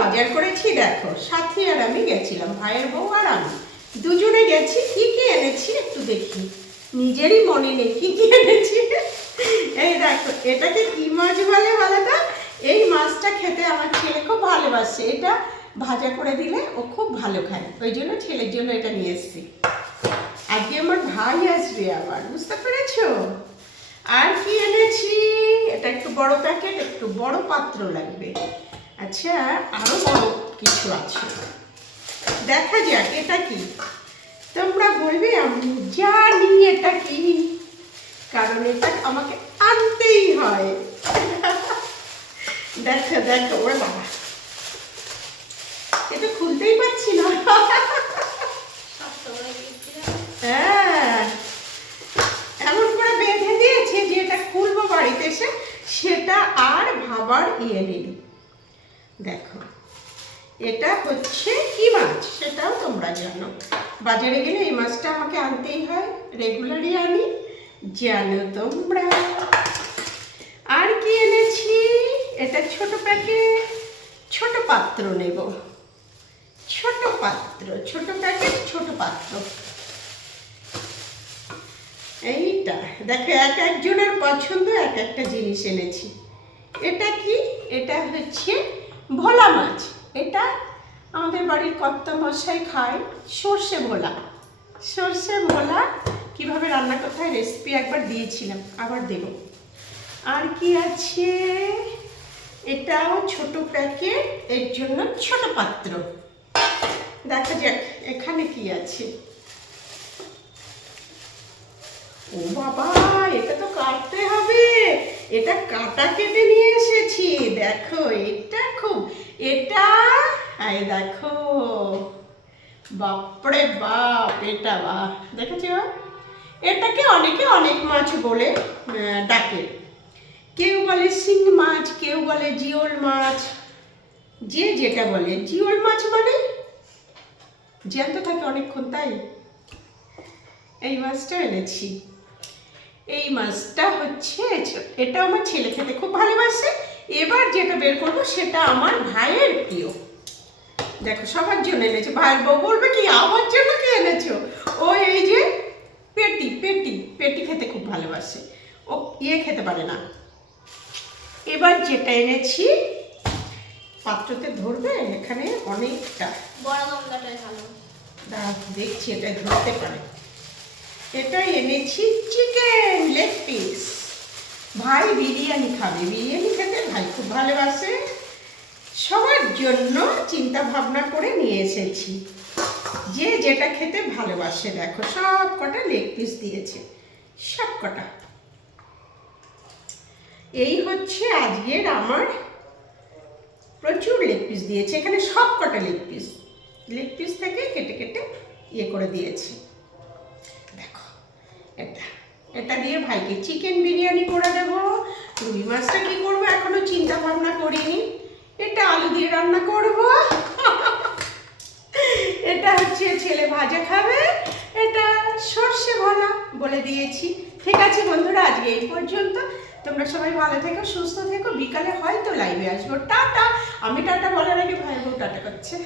বাজার করেছি, দেখো। সাথী আর আমি গেছিলাম, ভাইয়ের বউ আর আমি। দুজনে গেছি, কি কি এনেছি একটু দেখি। নিজেরই মনে নেই কি কি এনেছি। এই দেখো, এটাকে কি মাছ বলে বলো তো এই মাছটা খেতে আমার ছেলে খুব ভালোবাসে। এটা ভাজা করে দিলে ও খুব ভালো খায়। ওই জন্য ছেলের জন্য এটা নিয়ে এসেছি। আজকে আমার ভাই আসবে আবার, বুঝতে পেরেছ? আর কি এনেছি? এটা একটু বড় প্যাকেট একটু বড় পাত্র লাগবে। আচ্ছা আরও বড় কিছু আছে। দেখা যাক, এটা কি? তোমরা বলবে, আমি জানি এটা কি। কারণ এটা আমাকে আনতেই হয়। দেখো দেখো ওরে বাবা। এটা খুলতেই পারছি না। হ্যাঁ। এমন করে বেঁধে দিয়েছে যে এটা খুলবো বাড়িতে এসে, সেটা আর ভাবার ইয়ে নেই। দেখো। এটা হচ্ছে কি মাছ? সেটাও তোমরা জানো। বাজারে গেলে এই মাছটা আমাকে আনতেই হয় রেগুলারই আনি। জানো তোমরা। আর কি এনেছি? এটা ছোট প্যাকেট ছোট পাত্র নেব। ছোট পাত্র, ছোট প্যাকেট ছোট পাত্র। এইটা, দেখো, এক একজনের পছন্দ, এক একটা জিনিস এনেছি। এটা কি? এটা হচ্ছে ভোলা মাছ। এটা আমাদের বাড়ির কর্তা মশাই খায়, সর্ষে ভোলা। সর্ষে ভোলা কীভাবে রান্না করতে হয় রেসিপি একবার দিয়েছিলাম, আবার দেব। আর কি আছে? এটাও ছোট প্যাকেট, এর জন্য ছোট পাত্র। দেখা যাক, এখানে কি আছে? ও বাবা, এটা তো কাটতে হবে। এটা কাটা কেটে নিয়ে এসেছি। দেখো, এটা খুব এটা আই দেখো, বাপরে বাপ, এটা বা, দেখেছ এটাকে অনেকে অনেক মাছ বলে ডাকে। কেউ বলে শিং মাছ, কেউ বলে জিওল মাছ, যে যেটা বলে। জিওল মাছ মানে? জ্যান্ত থাকে অনেকক্ষণ, তাই? এই মাছটা এনেছি। এই মাছটা হচ্ছে, এটা আমার ছেলে খেতে খুব ভালোবাসে এবার যেটা বের করব সেটা আমার ভাইয়ের প্রিয়। দেখো সবার জন্য এনেছে। ভাইয়ের বউ বলবে কি আমার জন্য কি এনেছো? ও এই যে পেটি পেটি পেটি খেতে খুব ভালোবাসে। ও ইয়ে খেতে পারে না। এবার যেটা এনেছি পাত্রতে ধরবে এখানে অনেকটা। বড় ভালো। দেখছি এটা ধরতে পারে। এটা এনেছি চিকেন লেগ পিস ভাই বিরিয়ানি খাবে। বিরিয়ানি খেতে ভাই খুব ভালোবাসে। সবার জন্য চিন্তা ভাবনা করে নিয়ে এসেছি। যে যেটা খেতে ভালোবাসে, দেখো, সব কটা লেগ পিস দিয়েছে। সব কটা। এই হচ্ছে আজকের আমার প্রচুর লেগ পিস দিয়েছে। এখানে সব কটা লেগ পিস লেগ পিস থেকে কেটে কেটে ইয়ে করে দিয়েছি। দেখো, এটা। এটা দিয়ে ভাইকে চিকেন বিরিয়ানি করে দেবো। রুই মাছটা কি করব? এখনও চিন্তা ভাবনা করিনি। এটা আলু দিয়ে রান্না করব। এটা হচ্ছে ছেলে ভাজা খাবে। এটা সর্ষে ভলা বলে দিয়েছি। ঠিক আছে বন্ধুরা, আজকে এই পর্যন্ত। তোমরা সবাই ভালো থেকো, সুস্থ থেকো। বিকালে হয়তো লাইভে আসব। টাটা! আমি টাটা বলার আগে ভাই বউ টাটা করছে।